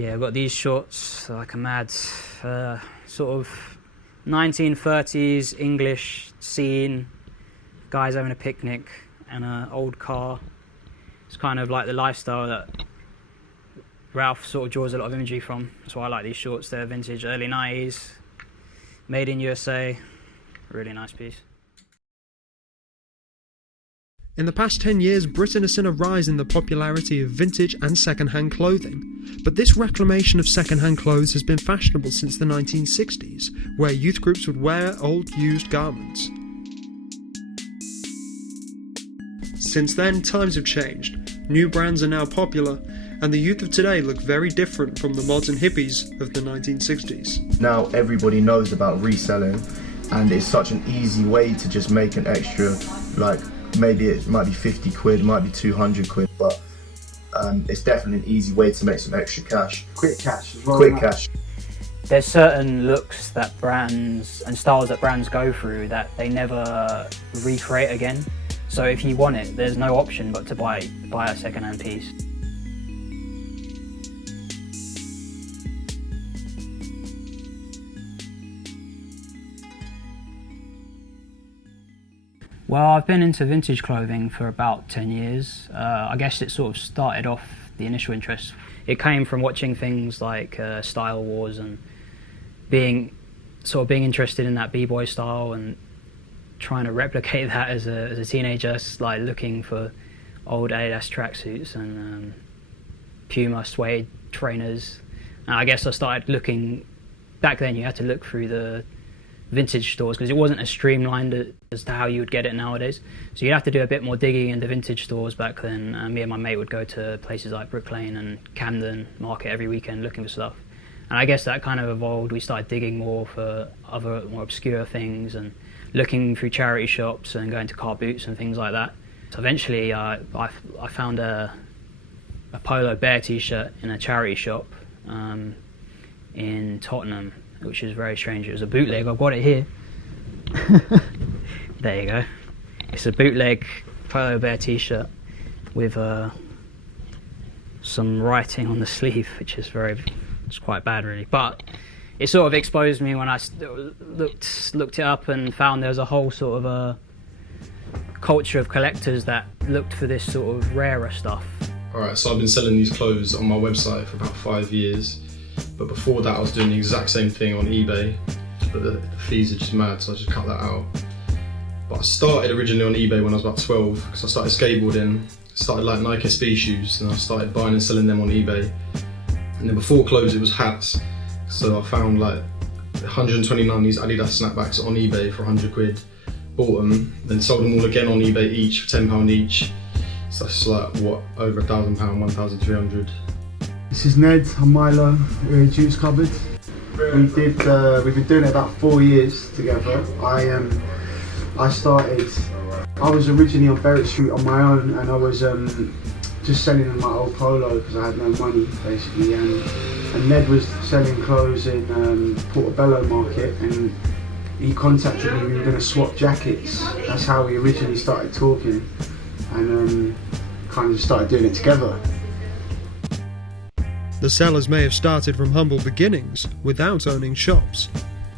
Yeah, I've got these shorts, like a mad sort of 1930s English scene, guys having a picnic and an old car. It's kind of like the lifestyle that Ralph sort of draws a lot of imagery from. That's why I like these shorts. They're vintage, early 90s, made in USA. Really nice piece. In the past 10 years, Britain has seen a rise in the popularity of vintage and second-hand clothing. But this reclamation of second-hand clothes has been fashionable since the 1960s, where youth groups would wear old used garments. Since then, times have changed. New brands are now popular, and the youth of today look very different from the mods and hippies of the 1960s. Now everybody knows about reselling, and it's such an easy way to just make an extra, like, maybe it might be 50 quid, it might be 200 quid, but it's definitely an easy way to make some extra cash. Quick cash as well. Quick cash. There's certain looks that brands and styles that brands go through that they never recreate again. So if you want it, there's no option but to buy a second-hand piece. Well, I've been into vintage clothing for about 10 years. I guess it sort of started off the initial interest. It came from watching things like Style Wars and being interested in that b-boy style and trying to replicate that as a teenager, like looking for old Adidas tracksuits and Puma suede trainers. And I guess I started looking, back then you had to look through the vintage stores because it wasn't as streamlined as to how you would get it nowadays. So you'd have to do a bit more digging in the vintage stores back then. Me and my mate would go to places like Brook Lane and Camden Market every weekend looking for stuff. And I guess that kind of evolved. We started digging more for other more obscure things and looking through charity shops and going to car boots and things like that. So eventually I found a Polo Bear t-shirt in a charity shop in Tottenham, which is very strange. It was a bootleg. I've got it here. There you go. It's a bootleg Polo Bear t-shirt with some writing on the sleeve, which is it's quite bad really. But it sort of exposed me when I looked it up and found there was a whole sort of a culture of collectors that looked for this sort of rarer stuff. Alright, so I've been selling these clothes on my website for about 5 years. But before that I was doing the exact same thing on eBay, but the fees are just mad, so I just cut that out. But I started originally on eBay when I was about 12, because I started skateboarding, started like Nike SB shoes, and I started buying and selling them on eBay. And then before clothes it was hats, so I found like 129 these Adidas snapbacks on eBay for 100 quid, bought them, then sold them all again on eBay each for £10 each. So that's like, what, over £1,000, 1,300. This is Ned and Milo, we're in Juice Cupboard. We've been doing it about 4 years together. I was originally on Berwick Street on my own, and I was just selling in my old polo because I had no money basically, and Ned was selling clothes in Portobello Market, and he contacted me. We were going to swap jackets. That's how we originally started talking, and kind of started doing it together. The sellers may have started from humble beginnings without owning shops,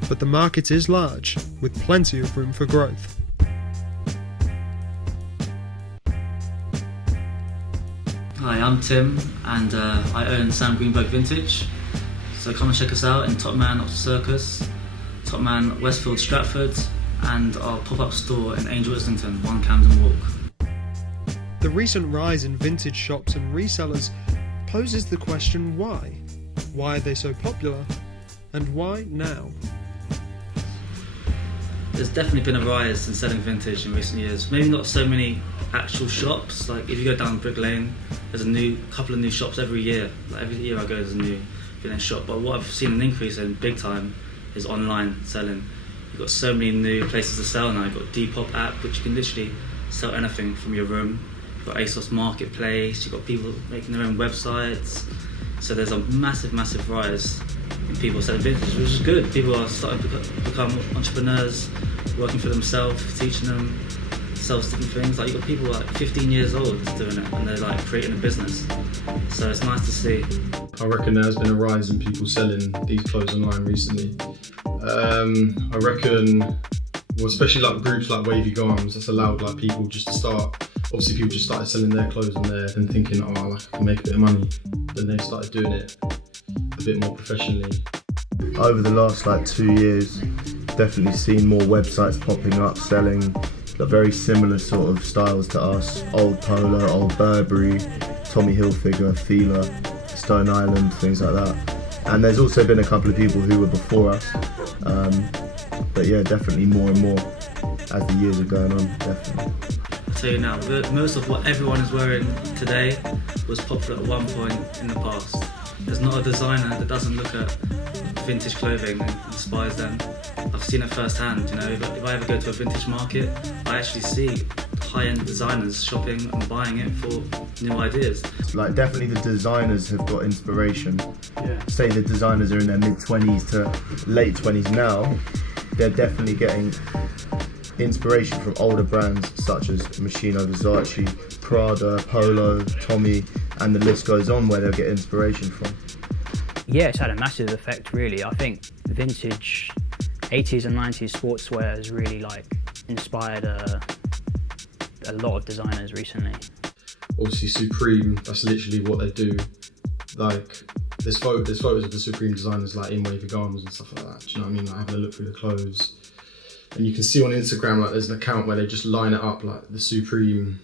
but the market is large, with plenty of room for growth. Hi, I'm Tim, and I own Sam Greenberg Vintage. So come and check us out in Topman Oxford Circus, Topman Westfield Stratford, and our pop-up store in Angel Islington, 1 Camden Walk. The recent rise in vintage shops and resellers poses the question why? Why are they so popular? And why now? There's definitely been a rise in selling vintage in recent years. Maybe not so many actual shops. Like if you go down Brick Lane, there's a couple of new shops every year. Like every year I go, there's a new vintage shop. But what I've seen an increase in big time is online selling. You've got so many new places to sell now. You've got Depop app, which you can literally sell anything from your room. You've got ASOS Marketplace, you've got people making their own websites. So there's a massive rise in people selling vintage, which is good. People are starting to become entrepreneurs, working for themselves, teaching them. So themselves different things. Like, you've got people like 15 years old doing it, and they're like creating a business. So it's nice to see. I reckon there's been a rise in people selling these clothes online recently. I reckon, well, especially like groups like Wavy Garms, that's allowed like people just to start. Obviously, people just started selling their clothes on there and thinking, oh, like, I can make a bit of money. Then they started doing it a bit more professionally. Over the last like 2 years, definitely seen more websites popping up selling like very similar sort of styles to us. Old Polo, Old Burberry, Tommy Hilfiger, Fila, Stone Island, things like that. And there's also been a couple of people who were before us. But yeah, definitely more and more as the years are going on, definitely. I'll tell you now, most of what everyone is wearing today was popular at one point in the past. There's not a designer that doesn't look at vintage clothing and inspires them. I've seen it firsthand, you know, if I ever go to a vintage market, I actually see high-end designers shopping and buying it for new ideas. Like, definitely the designers have got inspiration. Yeah. Say the designers are in their mid-20s to late 20s now, they're definitely getting inspiration from older brands such as Moschino, Versace, Prada, Polo, Tommy, and the list goes on where they'll get inspiration from. Yeah, it's had a massive effect, really. I think vintage 80s and 90s sportswear has really like inspired a lot of designers recently. Obviously, Supreme, that's literally what they do. Like, there's photos of the Supreme designers like in Wavy Garms and stuff like that. Do you know what I mean? Like, having a look through the clothes. And you can see on Instagram, like, there's an account where they just line it up, like the Supreme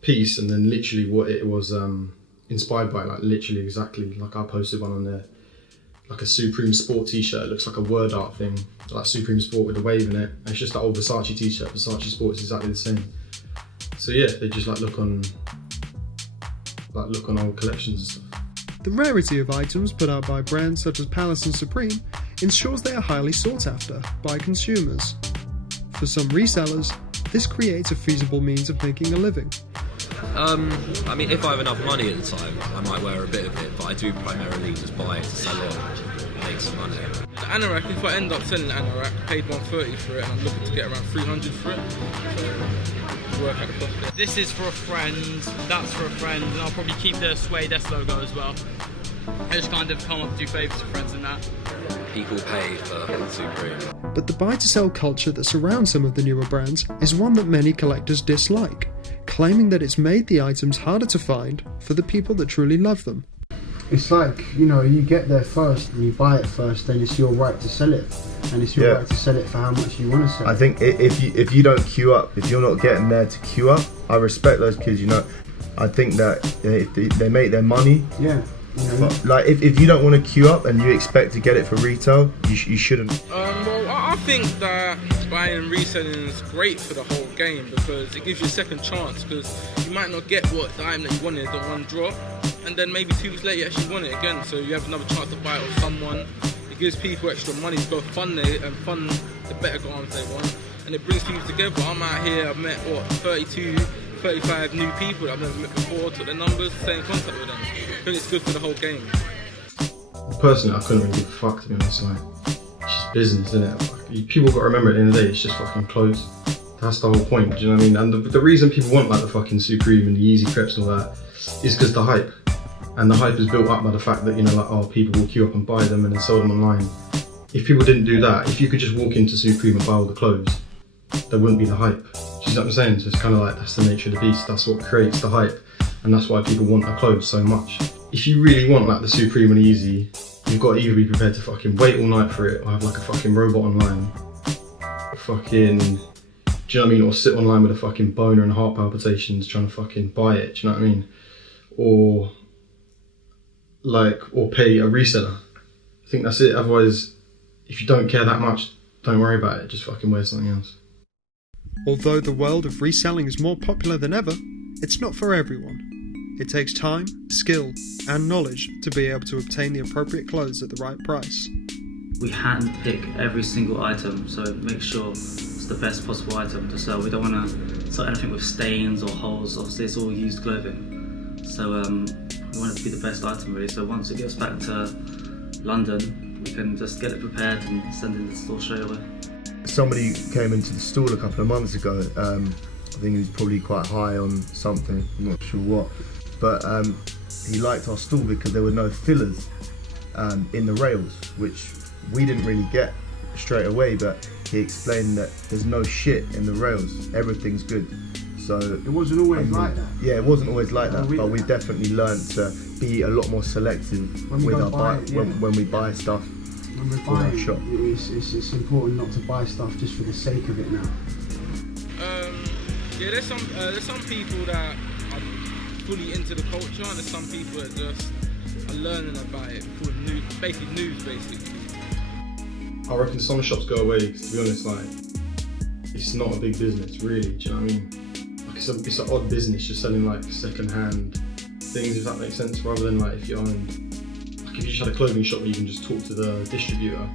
piece, and then literally what it was inspired by, like literally exactly, like I posted one on there. Like a Supreme Sport t-shirt, it looks like a word art thing, like Supreme Sport with a wave in it. And it's just that old Versace t-shirt, Versace Sport is exactly the same. So yeah, they just like look on old collections and stuff. The rarity of items put out by brands such as Palace and Supreme ensures they are highly sought after by consumers. For some resellers, this creates a feasible means of making a living. I mean, if I have enough money at the time, I might wear a bit of it, but I do primarily just buy it to sell it and make some money. The anorak, if I end up selling the anorak, paid $130 for it, and I'm looking to get around $300 for it, so work out the profit. This is for a friend, that's for a friend, and I'll probably keep the Suede S logo as well. I just kind of come up and do favours to friends and that. People pay for Supreme. But the buy-to-sell culture that surrounds some of the newer brands is one that many collectors dislike, claiming that it's made the items harder to find for the people that truly love them. It's like, you know, you get there first and you buy it first, then it's your right to sell it, and it's your right to sell it for how much you want to sell it. I think if you don't queue up, if you're not getting there to queue up, I respect those kids, you know. I think that if they make their money. Yeah. You know, but like if you don't want to queue up and you expect to get it for retail, you shouldn't. Well, I think that buying and reselling is great for the whole game because it gives you a second chance, because you might not get what the item that you wanted in one drop, and then maybe 2 weeks later you actually want it again, so you have another chance to buy it with someone. It gives people extra money to go fund it and fund the better garments they want, and it brings people together. I'm out here, I've met 35 new people that I've never met before, took their numbers, stay in contact with them. I think it's good for the whole game. Personally, I couldn't really give a fuck, to be honest. Like, it's just business, isn't it? Like, people got to remember at the end of the day, it's just fucking clothes. That's the whole point, do you know what I mean? And the reason people want like the fucking Supreme and the Yeezy Creps and all that is because the hype. And the hype is built up by the fact that, you know, like, oh, people will queue up and buy them and then sell them online. If people didn't do that, if you could just walk into Supreme and buy all the clothes, there wouldn't be the hype. Do you know what I'm saying? So it's kind of like, that's the nature of the beast. That's what creates the hype. And that's why people want the clothes so much. If you really want like the Supreme and Yeezy, you've got to either be prepared to fucking wait all night for it, or have like a fucking robot online. Fucking, do you know what I mean? Or sit online with a fucking boner and heart palpitations trying to fucking buy it, do you know what I mean? Or pay a reseller. I think that's it. Otherwise, if you don't care that much, don't worry about it. Just fucking wear something else. Although the world of reselling is more popular than ever, it's not for everyone. It takes time, skill, and knowledge to be able to obtain the appropriate clothes at the right price. We hand pick every single item, so make sure it's the best possible item to sell. We don't want to sell anything with stains or holes. Obviously, it's all used clothing. So we want it to be the best item, really. So once it gets back to London, we can just get it prepared and send it to the store straight away. Somebody came into the stall a couple of months ago I think he was probably quite high on something, I'm not sure what. But he liked our stall because there were no fillers in the rails, which we didn't really get straight away, but he explained that there's no shit in the rails, everything's good. So it wasn't always like that. Yeah, it wasn't always like that, but we've definitely learned to be a lot more selective when we buy stuff. When we're buying, it's important not to buy stuff just for the sake of it now. Yeah, there's some people that are fully into the culture, and there's some people that just are learning about it, called news, basically. I reckon some shops go away, to be honest, like, it's not a big business, really, do you know what I mean? Like, it's an odd business, just selling, like, second-hand things, if that makes sense, rather than, like, if you owned, like, if you just had a clothing shop where you can just talk to the distributor,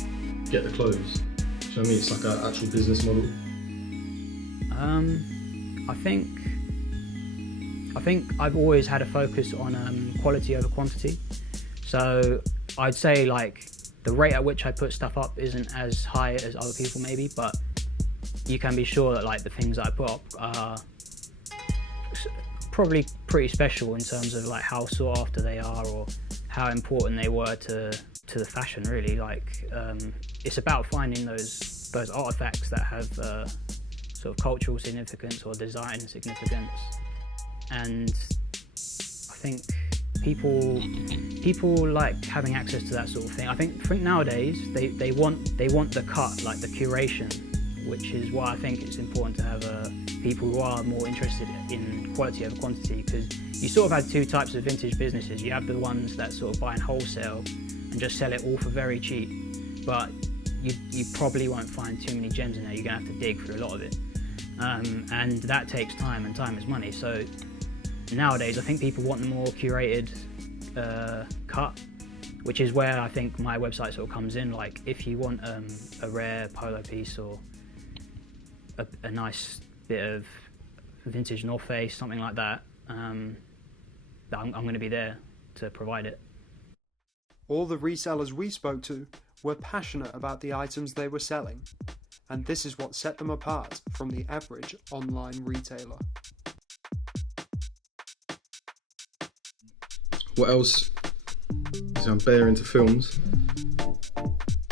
get the clothes, do you know what I mean? It's like an actual business model. I think I've always had a focus on quality over quantity. So I'd say like the rate at which I put stuff up isn't as high as other people maybe, but you can be sure that like the things that I put up are probably pretty special in terms of like how sought after they are or how important they were to the fashion really. Like it's about finding those artifacts that have sort of cultural significance or design significance. And I think people like having access to that sort of thing. I think nowadays they want the cut, like the curation, which is why I think it's important to have people who are more interested in quality over quantity, because you sort of have two types of vintage businesses. You have the ones that sort of buy in wholesale and just sell it all for very cheap, but you probably won't find too many gems in there. You're gonna have to dig through a lot of it, and that takes time, and time is money. So nowadays I think people want the more curated cut, which is where I think my website sort of comes in. Like if you want a rare polo piece or a nice bit of vintage North Face, something like that, I'm going to be there to provide it. All the resellers we spoke to were passionate about the items they were selling, and this is what set them apart from the average online retailer. What else? So I'm bare into films.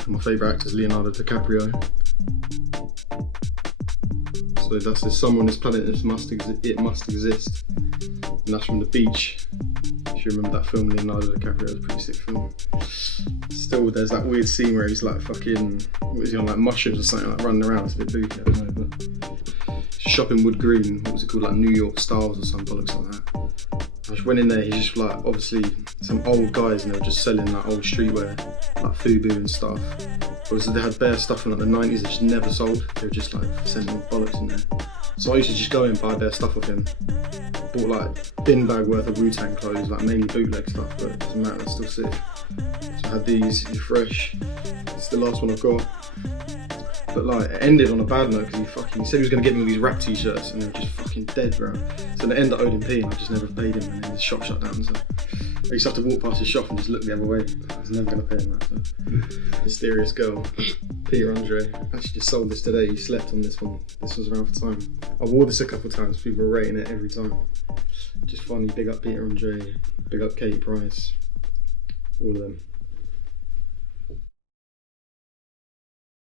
My favourite actor is Leonardo DiCaprio. So that's there's someone on this planet that must exist. And that's from The Beach. If you remember that film, Leonardo DiCaprio, was a pretty sick film. Still, there's that weird scene where he's like fucking, what is he on, like mushrooms or something, like running around. It's a bit booty, I don't know, but shopping Wood Green, what was it called, like New York Styles or some bollocks like that. I just went in there, he's just like, obviously, some old guys, and they were just selling like old streetwear, like FUBU and stuff. But they had bare stuff from like the 90s that just never sold. They were just like sending bollocks in there. So I used to just go and buy bare stuff off him. Bought like bin bag worth of Wu-Tang clothes, like mainly bootleg stuff, but it doesn't matter, it's still sick. So I had these fresh. It's the last one I've got. But like, it ended on a bad note because he said he was going to get me all these rap t-shirts and they were just fucking dead, bro. So in the end I owed him P and I just never paid him, and then the shop shut down. So I used to have to walk past his shop and just look the other way. I was never going to pay him that. So. Mysterious girl, Peter Andre. Actually just sold this today. He slept on this one. This was around for time. I wore this a couple of times. People were rating it every time. Just funny. Big up Peter Andre. Big up Katie Price. All of them.